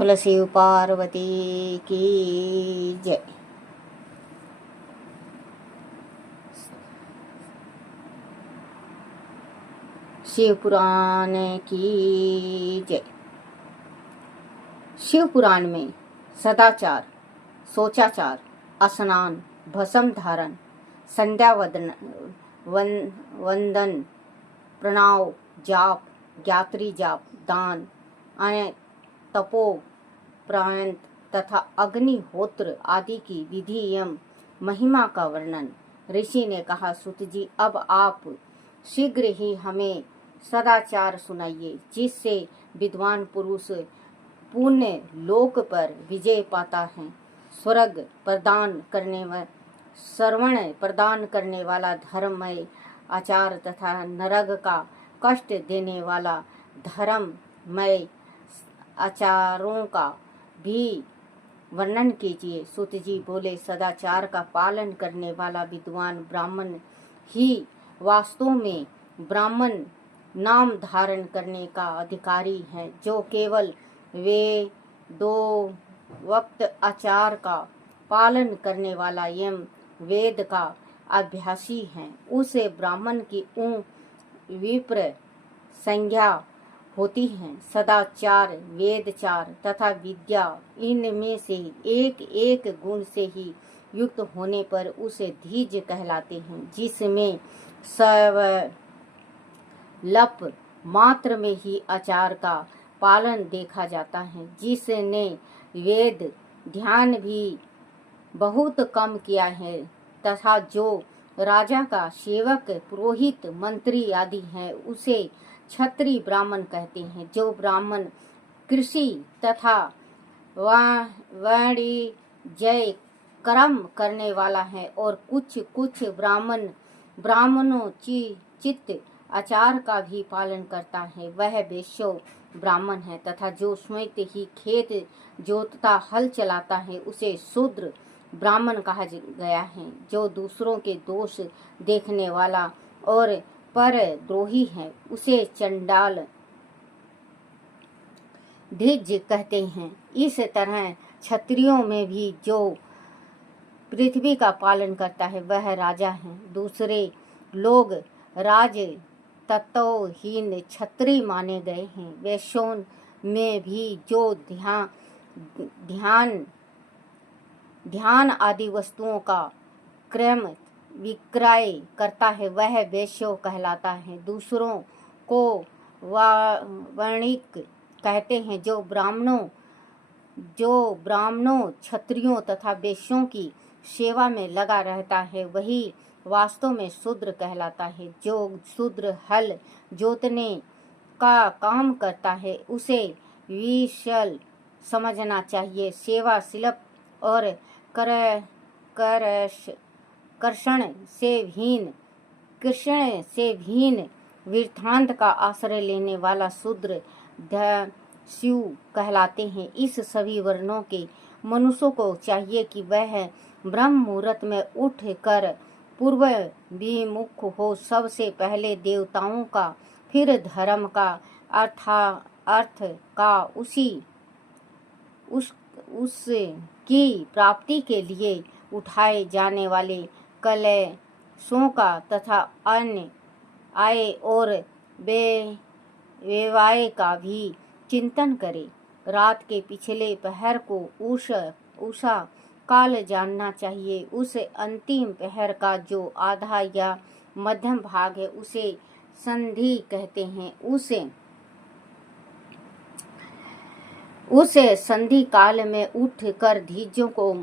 बोलो शिव पार्वती की जय। शिव पुराण की जय। शिव पुराण में सदाचार, सोचाचार, स्नान, भस्म धारण, संध्या वंदन, प्रणाव, जाप, ज्ञात्री जाप, दान, तपो प्रायंत तथा अग्निहोत्र आदि की विधि एवं महिमा का वर्णन। ऋषि ने कहा, सुत जी, अब आप शीघ्र ही हमें सदाचार सुनाइए, जिससे विद्वान पुरुष पुण्य लोक पर विजय पाता है। स्वर्ग प्रदान करने व श्रवण प्रदान करने वाला धर्ममय आचार तथा नरक का कष्ट देने वाला धर्ममय आचारों का भी वर्णन कीजिए। सुत जी बोले, सदाचार का पालन करने वाला विद्वान ब्राह्मण ही वास्तव में ब्राह्मण नाम धारण करने का अधिकारी है। जो केवल वे दो वक्त आचार का पालन करने वाला एवं वेद का अभ्यासी है, उसे ब्राह्मण की विप्र संज्ञा होती है। सदाचार, वेदचार तथा विद्या, इनमें से एक एक गुण से ही युक्त होने पर उसे धीज कहलाते हैं, जिसमें सब लप मात्र में ही आचार का पालन देखा जाता है। जिसने वेद ध्यान भी बहुत कम किया है तथा जो राजा का सेवक, पुरोहित, मंत्री आदि है, उसे क्षत्रिय ब्राह्मण कहते हैं। जो ब्राह्मण कृषि तथा वाणिज्य कर्म करने वाला है और कुछ ब्राह्मणोचित आचार का भी पालन करता है, वह वैश्य ब्राह्मण है। तथा जो स्वयं ही खेत जोतता, हल चलाता है, उसे शूद्र ब्राह्मण कहा गया है। जो दूसरों के दोष देखने वाला और परद्रोही है, उसे चंडाल धिज कहते हैं। इस तरह क्षत्रियों में भी जो पृथ्वी का पालन करता है, वह राजा है। दूसरे लोग राज तत्वहीन क्षत्रिय माने गए हैं। वैश्यों में भी जो ध्यान आदि वस्तुओं का क्रय विक्रय करता है, वह वैश्य कहलाता है। दूसरों को वणिक कहते हैं। जो ब्राह्मणों, क्षत्रियों तथा वैश्यों की सेवा में लगा रहता है, वही वास्तव में शूद्र कहलाता है। जो शूद्र हल जोतने का काम करता है, उसे विशल समझना चाहिए। सेवा, शिल्प और कृष्ण से हीन वृत्तांत का आश्रय लेने वाला शूद्र दस्यु कहलाते हैं। इस सभी वर्णों के मनुष्यों को चाहिए कि वह ब्रह्म मुहूर्त में उठ कर पूर्व विमुख हो। सबसे पहले देवताओं का, फिर धर्म का, अर्थ का, उसकी प्राप्ति के लिए उठाए जाने वाले कलशों का तथा अन्य आय और व्यवसाय का भी चिंतन करे। रात के पिछले पहर को उषा काल जानना चाहिए। उस अंतिम पहर का जो आधा या मध्यम भाग है, उसे संधि कहते हैं। उस संधि काल में उठ कर धीजों को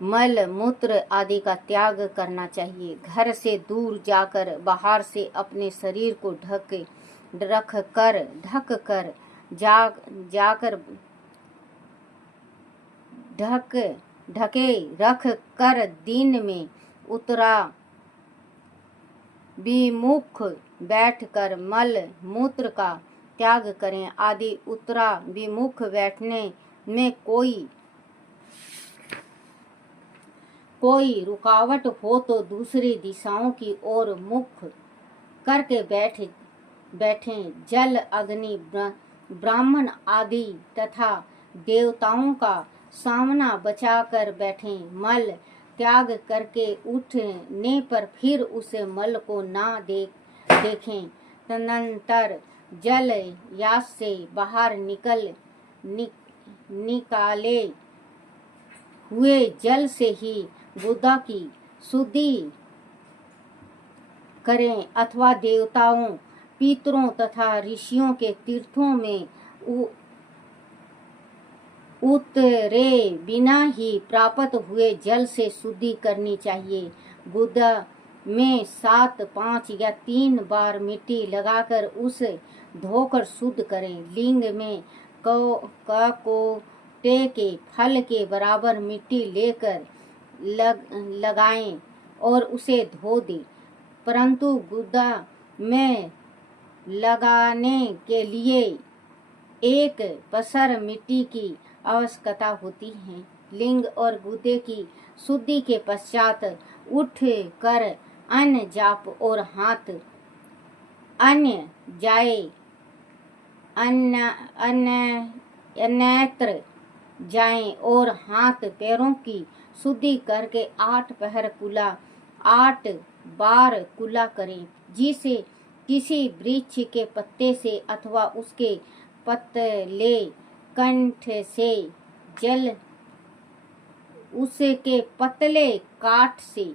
मल मूत्र आदि का त्याग करना चाहिए। घर से दूर जाकर बाहर से अपने शरीर को ढके रख कर दिन में उत्तरा विमुख बैठकर मल मूत्र का त्याग करें। आदि उत्तरा विमुख बैठने में कोई रुकावट हो तो दूसरी दिशाओं की ओर मुख करके बैठें। जल, अग्नि, ब्राह्मण आदि तथा देवताओं का सामना बचा कर बैठें। मल त्याग करके उठने पर फिर उस मल को ना देखें। तदनंतर जल यास से बाहर निकाले हुए जल से ही बुद्धा की शुद्धि करें अथवा देवताओं, पितरों तथा ऋषियों के तीर्थों में उतरे बिना ही प्राप्त हुए जल से शुद्धि करनी चाहिए। बुद्धा में 7, 5 या 3 बार मिट्टी लगाकर उसे धोकर शुद्ध करें। लिंग में ककोटे के फल के बराबर मिट्टी लेकर लगाएं और उसे धो दें। परंतु बुद्धा में लगाने के लिए एक पसर मिट्टी की आवश्यकता होती है। लिंग और गुदे की शुद्धि के पश्चात उठ कर अन्न जाप और हाथ अन्य जाए अन्यत्र जाएं और हाथ पैरों की शुद्धि करके 8 पहर कुला 8 बार कुला करें। जिसे किसी वृक्ष के पत्ते से अथवा उसके पतले कंठ से जल उसके पतले काट से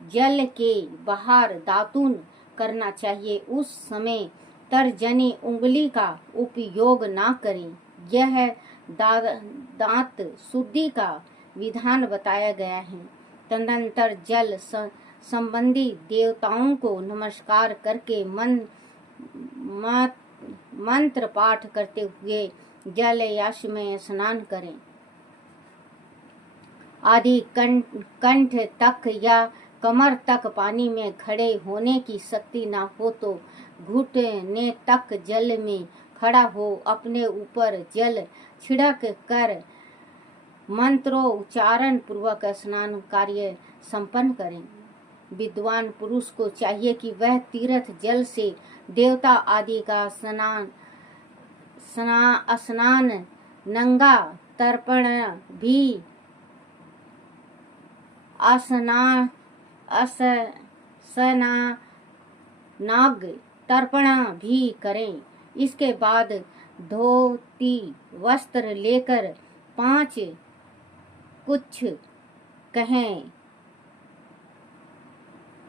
जल के बाहर दातुन करना चाहिए। उस समय तर्जनी उंगली का उपयोग ना करें। यह दांत शुद्धि का विधान बताया गया है। तदनंतर जल संबंधी देवताओं को नमस्कार करके मंत्र पाठ करते हुए जल यास में स्नान करें। आदि कंठ तक या कमर तक पानी में खड़े होने की शक्ति ना हो तो घुटने तक जल में खड़ा हो अपने ऊपर जल छिड़क कर मंत्रोच्चारण पूर्वक स्नान कार्य संपन्न करें। विद्वान पुरुष को चाहिए कि वह तीर्थ जल से देवता आदि का स्नान नंगा तर्पण भी नाग तर्पण भी करें। इसके बाद धोती वस्त्र लेकर 5 कुछ कहें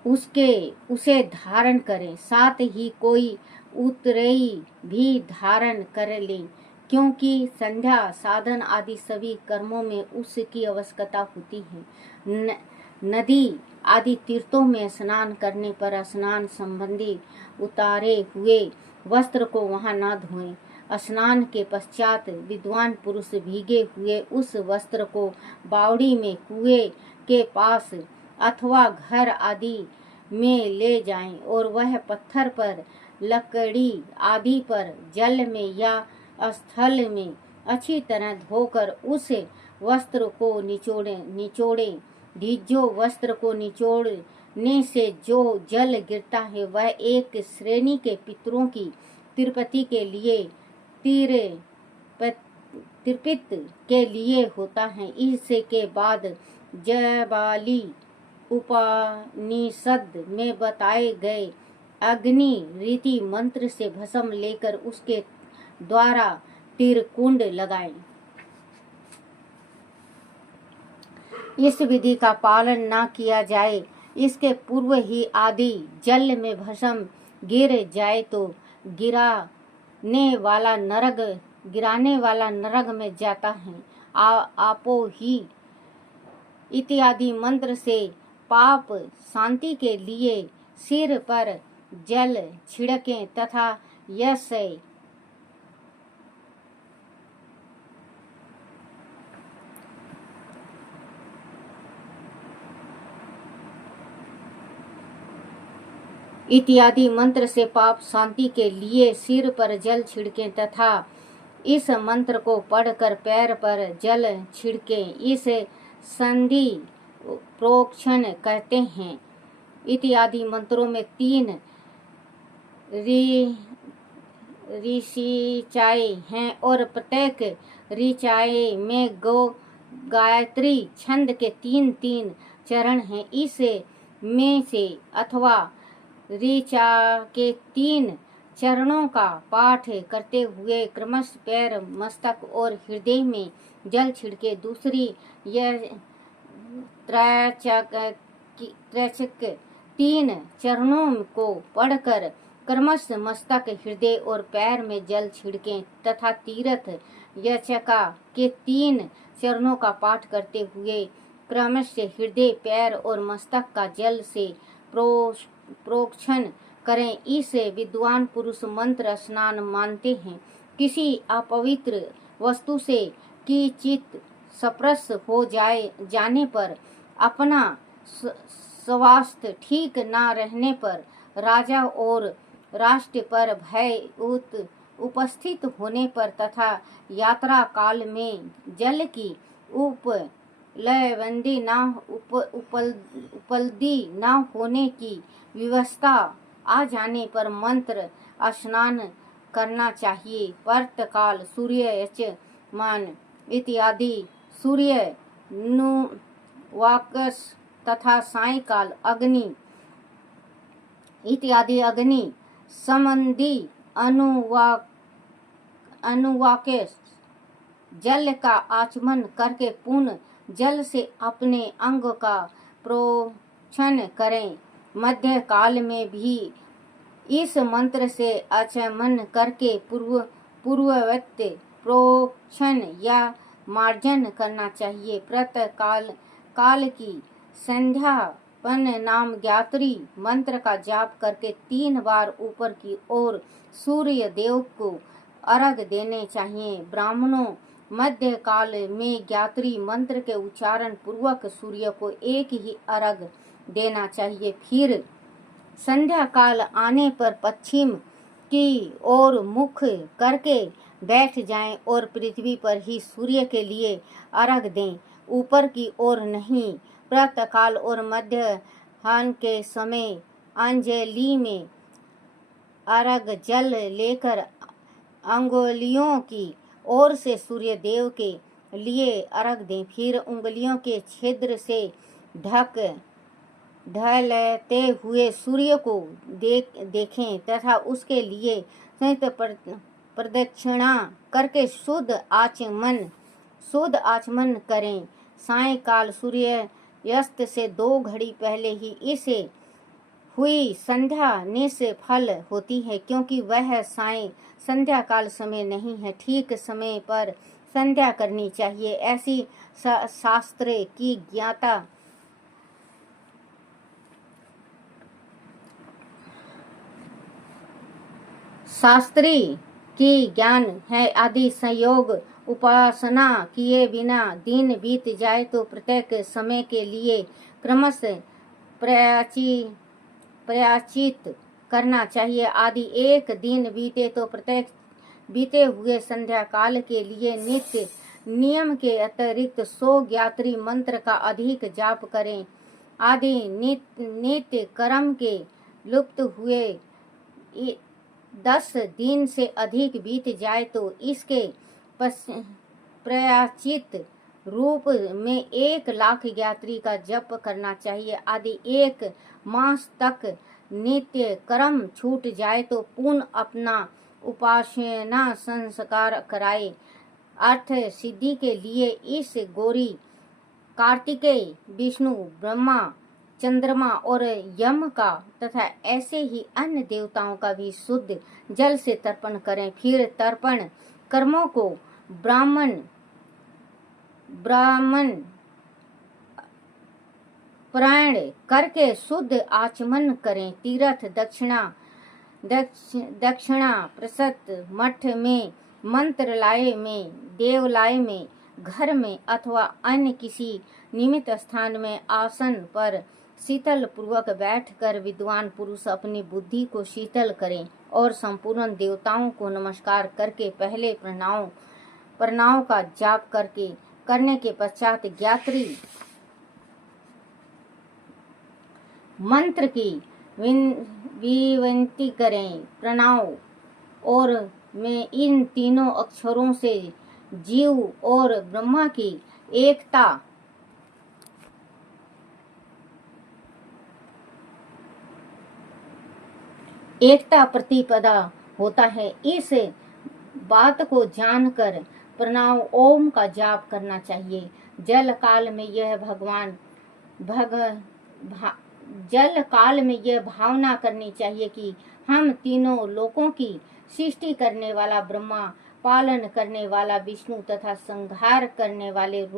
उसे धारण करें। साथ ही कोई उतरई भी धारण कर लें, क्योंकि संध्या साधन आदि सभी कर्मों में उसकी आवश्यकता होती है। नदी आदि तीर्थों में स्नान करने पर स्नान संबंधी उतारे हुए वस्त्र को वहां न धोएं। स्नान के पश्चात विद्वान पुरुष भीगे हुए उस वस्त्र को बावड़ी में कुएं के पास अथवा घर आदि में ले जाएं और वह पत्थर पर, लकड़ी आदि पर, जल में या स्थल में अच्छी तरह धोकर उस वस्त्र को निचोड़ें। भिजो वस्त्र को निचोड़ने से जो जल गिरता है वह एक श्रेणी के पितरों की तिरपति के लिए तिरपित के लिए होता है। इसके बाद जबाली उपनिषद में बताए गए अग्नि रीति मंत्र से भस्म लेकर उसके द्वारा तिरकुंड लगाएं। इस विधि का पालन न किया जाए, इसके पूर्व ही आदि जल में भस्म गिर जाए तो गिराने वाला नरक में जाता है। आपो ही इत्यादि मंत्र से पाप शांति के लिए सिर पर जल छिड़कें तथा यश इत्यादि मंत्र से पाप शांति के लिए सिर पर जल छिड़कें तथा इस मंत्र को पढ़कर पैर पर जल छिड़कें। इस संधि प्रोक्षण कहते हैं। इत्यादि मंत्रों में 3 ऋषिचाएँ हैं और प्रत्येक ऋचाए में गो गायत्री छंद के 3-3 चरण हैं। इस में से अथवा ऋचा के 3 चरणों का पाठ करते हुए क्रमशः पैर, मस्तक और हृदय में जल छिड़के। दूसरी यह त्रैचक 3 चरणों को पढ़कर क्रमशः मस्तक, हृदय और पैर में जल छिड़कें तथा तीर्थ यचका के 3 चरणों का पाठ करते हुए क्रमशः हृदय, पैर और मस्तक का जल से प्रोक्षण करें। इसे विद्वान पुरुष मंत्र स्नान मानते हैं। किसी अपवित्र वस्तु से किंचित स्पर्श हो जाने पर, अपना स्वास्थ्य ठीक न रहने पर, राजा और राष्ट्र पर भय उपस्थित होने पर तथा यात्रा काल में जल की उपलब्धि न होने की व्यवस्था आ जाने पर मंत्र स्नान करना चाहिए। प्रातःकाल सूर्य यजमान इत्यादि सूर्य नुवाकस तथा सायंकाल अग्नि इत्यादि अग्नि संबंधी अनुवाकेश जल का आचमन करके पुनः जल से अपने अंग का प्रोक्षण करें। मध्य काल में भी इस मंत्र से आचमन करके पूर्ववत प्रोक्षण या मार्जन करना चाहिए। प्रातः काल की संध्या नाम गायत्री मंत्र का जाप करके 3 बार ऊपर की ओर सूर्य देव को अर्घ देने चाहिए। ब्राह्मणों मध्य काल में गायत्री मंत्र के उच्चारण पूर्वक सूर्य को एक ही अर्घ देना चाहिए। फिर संध्या काल आने पर पश्चिम की ओर मुख करके बैठ जाएं और पृथ्वी पर ही सूर्य के लिए अर्घ दें, ऊपर की ओर नहीं। प्रातःकाल और मध्याह्न के समय अंजलि में अर्घ जल लेकर अंगुलियों की ओर से सूर्य देव के लिए अर्घ दें। फिर उंगलियों के छिद्र से ढलते हुए सूर्य को देखें तथा उसके लिए संयुक्त प्रदक्षिणा करके शुद्ध आचमन करें। सायंकाल सूर्यास्त से 2 घड़ी पहले ही इसे हुई संध्या निष्फल होती है, क्योंकि वह संध्या काल समय नहीं है। ठीक समय पर संध्या करनी चाहिए, ऐसी शास्त्र की ज्ञाता शास्त्री की ज्ञान है। आदि संयोग उपासना किए बिना दिन बीत जाए तो प्रत्येक समय के लिए क्रमशः प्रायश्चित करना चाहिए। आदि एक दिन बीते तो प्रत्येक बीते हुए संध्या काल के लिए नित्य नियम के अतिरिक्त 100 गायत्री मंत्र का अधिक जाप करें। आदि नित्य कर्म के लुप्त हुए 10 दिन से अधिक बीत जाए तो इसके प्रायश्चित रूप में 1 लाख गायत्री का जप करना चाहिए। आदि 1 मास तक नित्य कर्म छूट जाए तो पुनः अपना उपासना संस्कार कराए। अर्थ सिद्धि के लिए इस गौरी, कार्तिकेय, विष्णु, ब्रह्मा, चंद्रमा और यम का तथा ऐसे ही अन्य देवताओं का भी शुद्ध जल से तर्पण करें। फिर तर्पण कर्मों को ब्राह्मण प्राण करके शुद्ध आचमन करें। तीर्थ दक्षिणा प्रशस्त मठ में, मंत्रालय में, देवालय में, घर में अथवा अन्य किसी निमित स्थान में आसन पर शीतल पूर्वक बैठकर विद्वान पुरुष अपनी बुद्धि को शीतल करें और संपूर्ण देवताओं को नमस्कार करके पहले प्रणाम का जाप करने के पश्चात गायत्री मंत्र की विनती करें। प्रणाम और में इन तीनों अक्षरों से जीव और ब्रह्मा की एकता प्रतिपदा होता है। इस बात को जानकर प्रणव ओम का जाप करना चाहिए। जल काल में यह जल काल में यह भावना करनी चाहिए कि हम तीनों लोकों की सृष्टि करने वाला ब्रह्मा, पालन करने वाला विष्णु तथा संहार करने वाले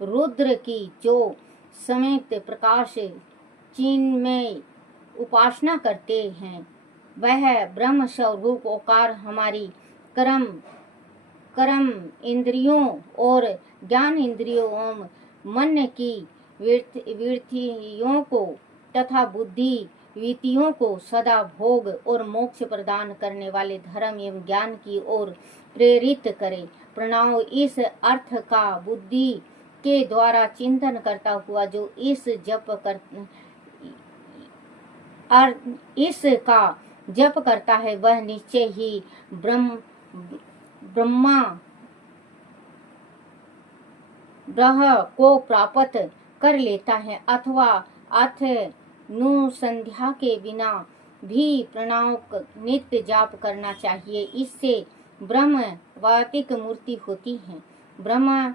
रुद्र की जो समेत प्रकाश चिन्मय उपासना करते हैं, वह ब्रह्म स्वरूप ओकार हमारी कर्म इंद्रियों और ज्ञान इंद्रियों एवं मन की वृत्तियों को तथा बुद्धि वृत्तियों को सदा भोग और मोक्ष प्रदान करने वाले धर्म एवं ज्ञान की ओर प्रेरित करे। प्रणव इस अर्थ का बुद्धि के द्वारा चिंतन करता हुआ जो इसका जप करता है, वह निश्चय ही ब्रह्म को प्राप्त कर लेता है। अथवा अनुसंध्या के बिना भी प्रणव नित्य जाप करना चाहिए। इससे ब्रह्म वातिक मूर्ति होती है। ब्रह्म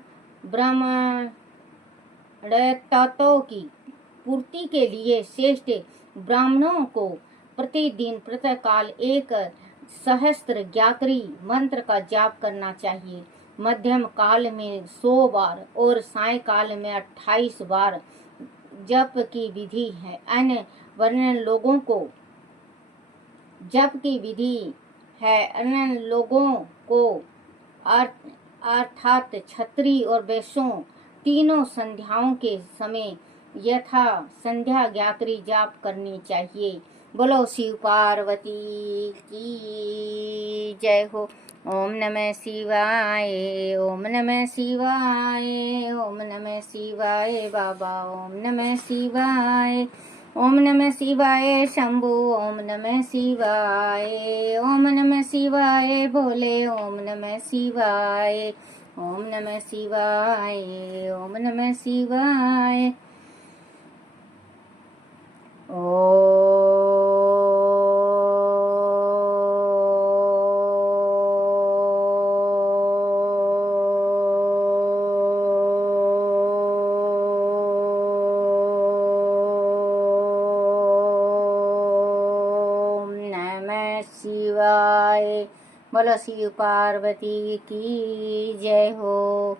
तत्व की पूर्ति के लिए श्रेष्ठ ब्राह्मणों को प्रतिदिन प्रातःकाल 1 सहस्त्र गायत्री मंत्र का जाप करना चाहिए। मध्यम काल में 100 बार और सायंकाल में 28 बार जप की विधि है। अन्य वर्ण लोगों को जप की विधि है। अन्य लोगों को अर्थात क्षत्रिय और वैश्यों तीनों संध्याओं के समय यथा संध्या गायत्री जाप करनी चाहिए। बोलो शिव पार्वती की जय हो। ओम नमः शिवाय, ओम नमः शिवाय, ओम नमः शिवाय बाबा, ओम नमः शिवाय, ओम नमः शिवाय शंभु, ओम नमः शिवाय, ओम नमः शिवाय भोले, ओम नमः शिवाय, ओम नमः शिवाय, ओम नमः शिवाय। शिवाय। बोलो शिव पार्वती की जय हो।